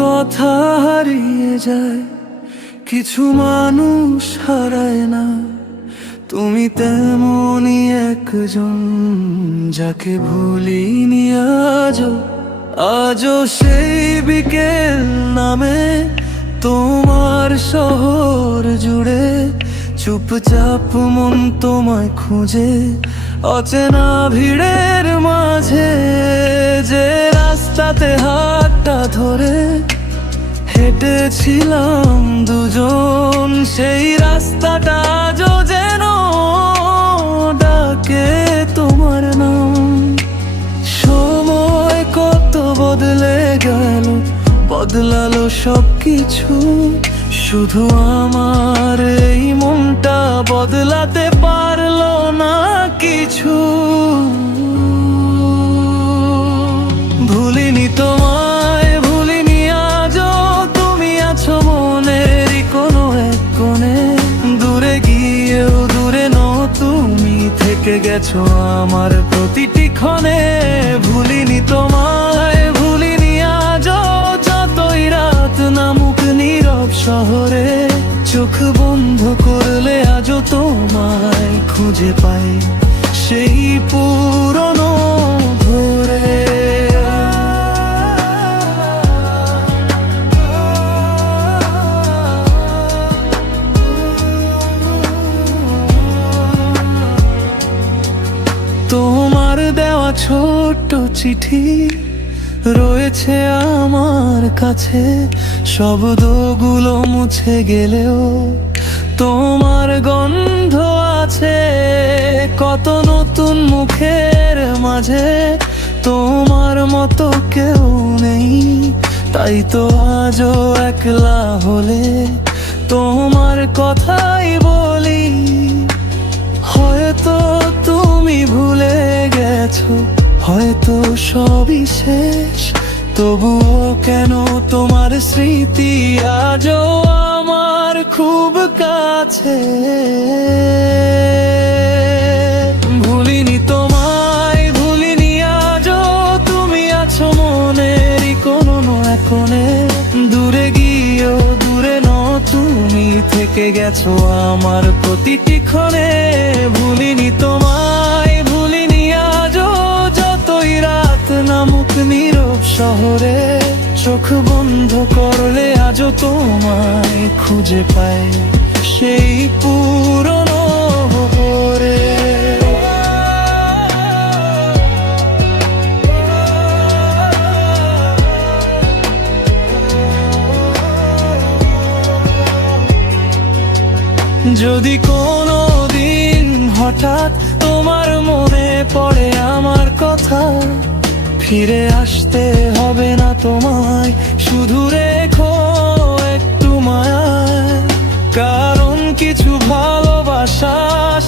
কথা হারিয়ে যায়, কিছু মানুষ হারায় না। তুমি তেমনই একজন, যাকে ভুলিনি আজও। আজও সেই বিকেল নামে তোমার শহর জুড়ে, চুপচাপ মন তোমায় খুঁজে অচেনা ভিড়ের মাঝে। যে রাস্তাতে হাতটা ধরে হেঁটেছিলাম দুজন, সেই রাস্তাটা আজও যেন ডাকে তোমার নাম। সময় কত বদলে গেল, বদলালো সবকিছু, শুধু আমার এই মনটা বদলাতে পারলো না কিছু। ভুলিনি তোমায়, ভুলিনি আজও, তুমি আছো মনেরই কোনো এক কোণে। দূরে গিয়েও দূরে নও তুমি, থেকে গেছো আমার প্রতিটি ক্ষণে। ভুলিনি তোমায়, ভুলিনি আজও, যতই রাত নামুক নীরব শহরে। চোখ বন্ধ করলে আজও তোমায় খুঁজে পাই সেই পুরনো ভোরে। তোমার দেওয়া ছোট্ট চিঠি রয়েছে আমার কাছে, শব্দগুলো মুছে গেলেও তোমার গন্ধ আছে কত নতুন মুখের মাঝে। তোমার মতো কেউ নেই, তাই তো আজও একলা হলে তোমার কথাই বলি। হয়তো তুমি ভুলে গেছো, হয়তো সবই শেষ, তবুও কেন তোমার স্মৃতি আজও আমার খুব কাছে। ভুলিনি তোমায়, ভুলিনি আজও, তুমি আছো মনেরই কোনো এক কোণে। দূরে গিয়েও দূরে নও তুমি, থেকে গেছো আমার প্রতিটি ক্ষণে। ভুলিনি তোমায়, ভুলিনি আজও, যতই রাত নামুক নীরব শহরে। চোখ বন্ধ করলে আজও তোমায় খুঁজে পাই সেই পুরনো ভোরে। যদি কোনো দিন হঠাৎ তোমার মনে পড়ে আমার কথা, ফিরে আসতে হবে না তোমায়, শুধু রেখো একটু মায়া। কারণ কিছু ভালোবাসা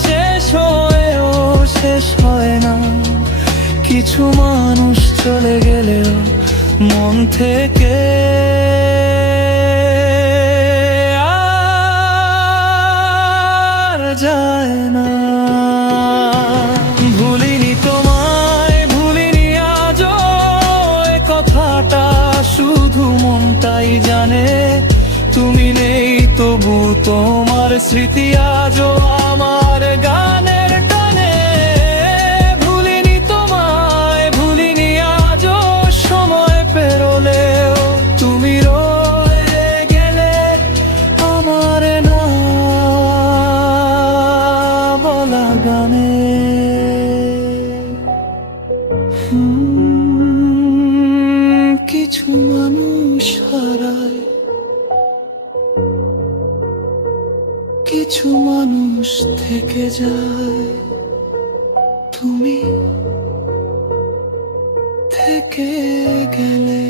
শেষ হয়েও শেষ হয় না। কিছু মানুষ চলে গেলেও মন থেকে যায় না। ভুলিনি তোমায়, ভুলিনি আজও, এ কথাটা শুধু মনটাই জানে। তুমি নেই তবু তোমার স্মৃতি আজও আমার গানের টানে। ভুলিনি তোমায়, ভুলিনি আজও, সময় পেরোলেও তুমি রয়ে গেলে আমার না বলা গানে। কিছু মানুষ হারায়, কিছু মানুষ থেকে যায়, তুমি থেকে গেলে।